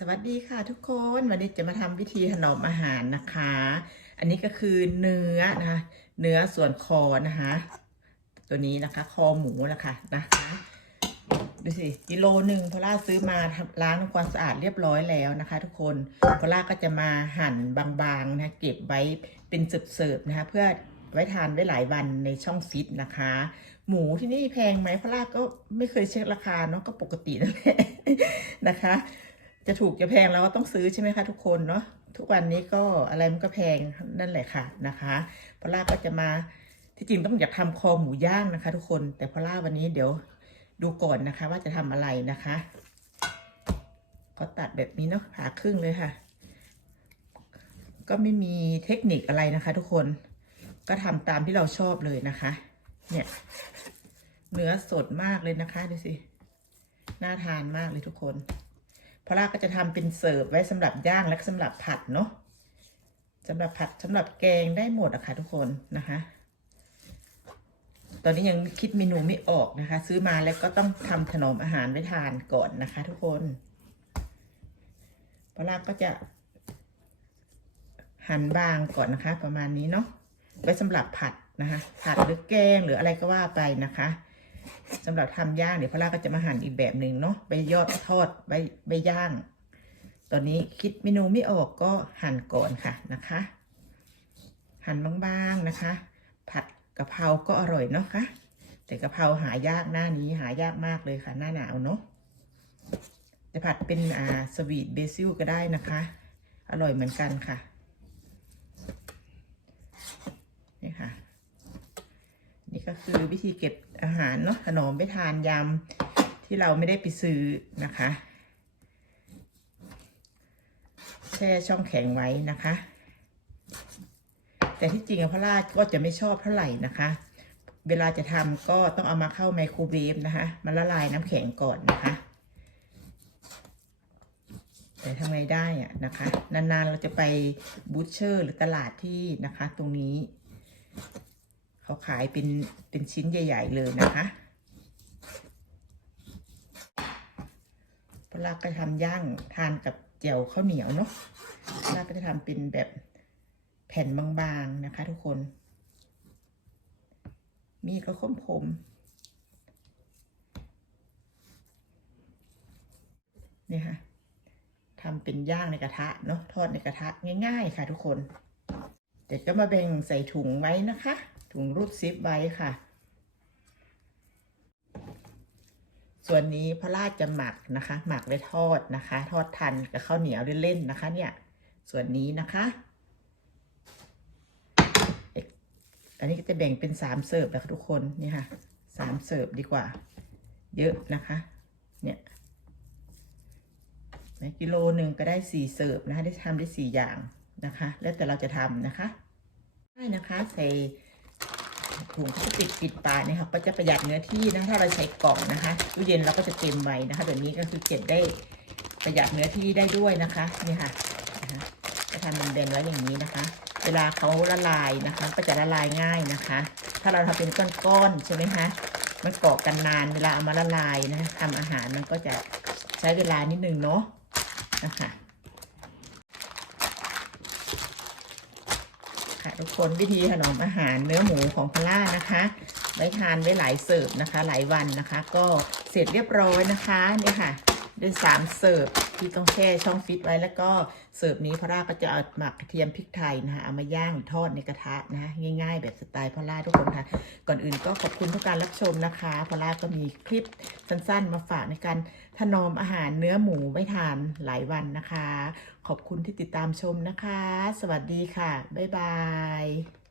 สวัสดีค่ะทุกคนวันนี้จะมาทำวิธีถนอมอาหารนะคะ อันนี้ก็คือเนื้อนะคะเนื้อส่วนคอนะคะ ตัวนี้นะคะ คอหมูนะคะนะคะดูสิกิโลหนึ่งพอล่าซื้อมาล้างทำความสะอาดเรียบร้อยแล้วนะคะ ทุกคนพอล่าก็จะมาหั่นบางๆนะะเก็บไว้เป็นเสิร์ฟๆนะคะ เพื่อไว้ทานได้หลายวันในช่องฟิตนะคะ หมูที่นี่แพงไหมพอล่าก็ไม่เคยเช็คราคาเนาะก็ปกตินั่นแหละนะคะ จะถูกจะแพงเราก็ต้องซื้อใช่ไหมคะทุกคนเนาะทุกวันนี้ก็อะไรมันก็แพงนั่นแหละค่ะนะคะพอล่าก็จะมาที่จริงต้องอยากทำคอหมูย่างนะคะ ทุกคนแต่พอล่าวันนี้เดี๋ยวดูก่อนนะคะ ว่าจะทำอะไรนะคะก็ตัดแบบนี้เนาะผ่าครึ่งเลยค่ะ ก็ไม่มีเทคนิคอะไรนะคะ ทุกคนก็ทำตามที่เราชอบเลยนะคะ เนี่ยเนื้อสดมากเลยนะคะดูสิน่าทานมากเลยทุกคน พอล่าก็จะทำเป็นเสิร์ฟไว้สำหรับย่างและสำหรับผัดเนาะสำหรับผัดสำหรับแกงได้หมดอะค่ะทุกคนนะคะ ตอนนี้ยังคิดเมนูไม่ออกนะคะ ซื้อมาแล้วก็ต้องทำถนอมอาหารไว้ทานก่อนนะคะ ทุกคนพอล่าก็จะหั่นบางก่อนนะคะ ประมาณนี้เนาะไว้สำหรับผัดนะคะ ผัดหรือแกงหรืออะไรก็ว่าไปนะคะ สำหรับทำย่างเดี๋ยวพอล่าก็จะมาหั่นอีกแบบหนึ่งเนาะใบยอดทอดใบใบย่าง ตอนนี้คิดเมนูไม่ออกก็หั่นก่อนค่ะนะคะ หั่นบางๆนะคะ ผัดกะเพราก็อร่อยเนาะคะแต่กะเพราหายากหน้านี้หายากมากเลยค่ะ หน้าหนาวเนาะจะผัดเป็นอ่าสวีทเบซิลก็ได้นะคะ อร่อยเหมือนกันค่ะนี่ค่ะ นี่ ก็คือวิธีเก็บอาหารเนาะขนมไปทานยำที่เราไม่ได้ไปซื้อนะคะ แช่ช่องแข็งไว้นะคะ แต่ที่จริงอะพระราชก็จะไม่ชอบเท่าไหร่นะคะ เวลาจะทำก็ต้องเอามาเข้าไมโครเวฟนะคะมันละลายน้ำแข็งก่อนนะคะแต่ทำไงได้อะนะคะ นานๆเราจะไปบูชเชอร์ หรือตลาดที่นะคะ ตรงนี้ เขาขายเป็นเป็นชิ้นใหญ่ ๆ เลยนะคะพลาก็ทำย่างทานกับเจียวข้าวเหนียวเนาะพลาก็จะทำเป็นแบบแผ่นบางๆนะคะ ทุกคน มีดก็คมคมนี่ค่ะทำเป็นย่างในกระทะเนาะทอดในกระทะง่าย ๆ ค่ะ ทุกคน เดี๋ยวก็มาแบ่งใส่ถุงไว้นะคะ ถุงรูดซิปไว้ค่ะ ส่วนนี้พระราชจะหมักนะคะ หมักไว้ทอดนะคะ ทอดทันกับข้าวเหนียวเล่นๆนะคะ เนี่ย ส่วนนี้นะคะอันนี้ก็จะแบ่งเป็นสามเสิร์ฟนะคะทุกคนนี่ค่ะสามเสิร์ฟดีกว่า เยอะนะคะ เนี่ยในกิโลหนึ่งก็ได้สี่เสิร์ฟนะคะ ได้ทำได้สี่อย่างนะคะ แล้วแต่เราจะทำนะคะ ได้นะคะใส่ ถุงพลาสติกปิดปากเนี่ยค่ะก็จะประหยัดเนื้อที่นะถ้าเราใช้กล่องนะคะตู้เย็นเราก็จะเต็มไว้นะคะแบบนี้ก็คือเก็บได้ประหยัดเนื้อที่ได้ด้วยนะคะนี่ค่ะจะทำเป็นแบนไว้อย่างนี้นะคะ เวลาเขาละลายนะคะ ก็จะละลายง่ายนะคะ ถ้าเราทำเป็นก้อนๆใช่ไหมคะมันเกาะกันนานเวลาเอามาละลายนะทำอาหารมันก็จะใช้เวลานิดนึงเนาะนะคะ ค่ะทุกคนวิธีถนอมอาหารเนื้อหมูของพอล่านะคะไว้ทานไว้หลายเสิร์ฟนะคะ หลายวันนะคะ ก็เสร็จเรียบร้อยนะคะนี่ค่ะ ด้วยสามเสิร์ฟที่ต้องแช่ช่องฟิตไว้แล้วก็เสิร์ฟนี้พอล่าก็จะเอาหมักกระเทียมพริกไทยนะคะเอามาย่างทอดในกระทะนะคะง่ายๆ แบบสไตล์พอล่าทุกคนค่ะ ก่อนอื่นก็ขอบคุณทุกการรับชมนะคะพอล่าก็มีคลิปสั้นๆ มาฝากในการถนอมอาหารเนื้อหมูไว้ทานหลายวันนะคะ ขอบคุณที่ติดตามชมนะคะ สวัสดีค่ะบ๊ายบาย